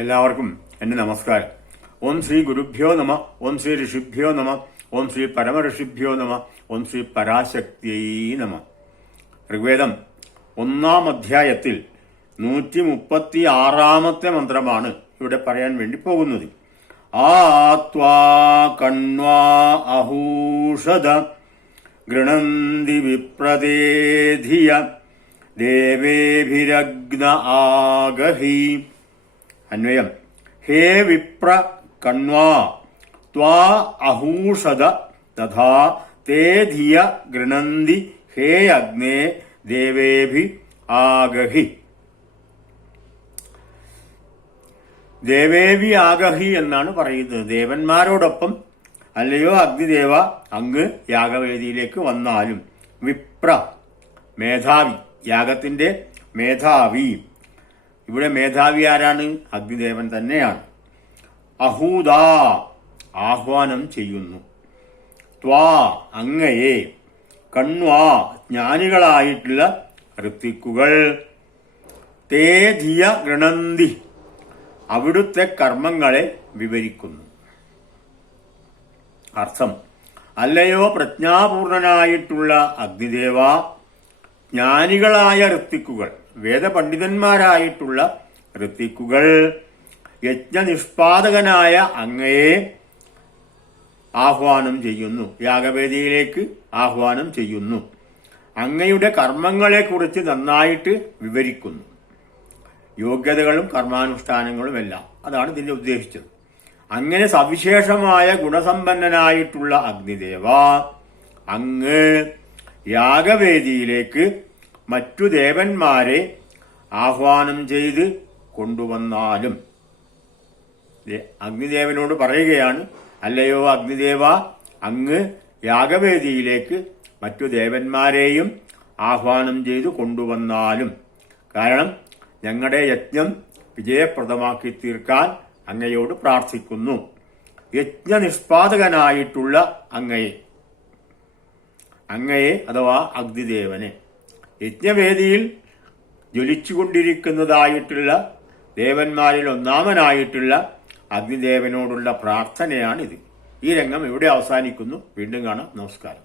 എല്ലാവർക്കും എന്റെ നമസ്കാരം. ഓം ശ്രീ ഗുരുഭ്യോ നമ, ഓം ശ്രീ ഋഷിഭ്യോ നമ, ഓം ശ്രീ പരമഋഷിഭ്യോ നമ, ഓം ശ്രീ പരാശക്തിയൈ നമ. ഋഗ്വേദം 1-ാം അധ്യായത്തിൽ 136-ാമത്തെ മന്ത്രമാണ് ഇവിടെ പറയാൻ വേണ്ടി പോകുന്നത്. ആത്വാ കണ്വാ അഹൂഷദ ഗൃണന്തി വിപ്രദേധിയ ദേവേഭിരഗ്ന ആഗഹി. അന്വയം: ഹേ വിപ്ര കണ്വാ ത്വാ അഹൂഷദ തഥാ തേ ധിയ ഗൃണന്തി ഹേ അഗ്നേ ദേവേഭി ആഗഹി. ദേവേഭി ആഗഹി എന്നാണ് പറയുന്നത്. ദേവന്മാരോടൊപ്പം അല്ലയോ അഗ്നിദേവ, അങ്ങ് യാഗവേദിയിലേക്ക് വന്നാലും. വിപ്ര മേധാവി, യാഗത്തിന്റെ മേധാവി. ഇവിടെ മേധാവി ആരാണ്? അഗ്നിദേവൻ തന്നെയാണ്. അഹൂദ ആഹ്വാനം ചെയ്യുന്നു. ത്വാ അങ്ങയെ, കണ്വാ ജ്ഞാനികളായിട്ടുള്ള ഋത്വിക്കുകൾ, തേ ധിയ ഗൃണന്തി അവിടുത്തെ കർമ്മങ്ങളെ വിവരിക്കുന്നു. അർത്ഥം: അല്ലയോ പ്രജ്ഞാപൂർണനായിട്ടുള്ള അഗ്നിദേവ, ജ്ഞാനികളായ ഋത്വിക്കുകൾ, വേദപണ്ഡിതന്മാരായിട്ടുള്ള ഋത്വിക്കുകൾ യജ്ഞനിഷ്പാദകനായ അങ്ങയെ ആഹ്വാനം ചെയ്യുന്നു, യാഗവേദിയിലേക്ക് ആഹ്വാനം ചെയ്യുന്നു. അങ്ങയുടെ കർമ്മങ്ങളെക്കുറിച്ച് നന്നായിട്ട് വിവരിക്കുന്നു. യോഗ്യതകളും കർമാനുഷ്ഠാനങ്ങളും എല്ലാം, അതാണ് ഇതിന്റെ ഉദ്ദേശിച്ചത്. അങ്ങനെ സവിശേഷമായ ഗുണസമ്പന്നനായിട്ടുള്ള അഗ്നിദേവ, അങ്ങ് യാഗവേദിയിലേക്ക് മറ്റു ദേവന്മാരെ ആഹ്വാനം ചെയ്ത് കൊണ്ടുവന്നാലും. അഗ്നിദേവനോട് പറയുകയാണ്, അല്ലയോ അഗ്നിദേവ, അങ്ങ് യാഗവേദിയിലേക്ക് മറ്റു ദേവന്മാരെയും ആഹ്വാനം ചെയ്ത് കൊണ്ടുവന്നാലും. കാരണം ഞങ്ങളുടെ യജ്ഞം വിജയപ്രദമാക്കി തീർക്കാൻ അങ്ങയോട് പ്രാർത്ഥിക്കുന്നു. യജ്ഞനിഷ്പാദകനായിട്ടുള്ള അങ്ങയെ അഥവാ അഗ്നിദേവനെ, യജ്ഞവേദിയിൽ ജ്വലിച്ചുകൊണ്ടിരിക്കുന്നതായിട്ടുള്ള ദേവന്മാരിൽ ഒന്നാമനായിട്ടുള്ള അഗ്നിദേവനോടുള്ള പ്രാർത്ഥനയാണിത്. ഈ രംഗം ഇവിടെ അവസാനിക്കുന്നു. വീണ്ടും കാണാം. നമസ്കാരം.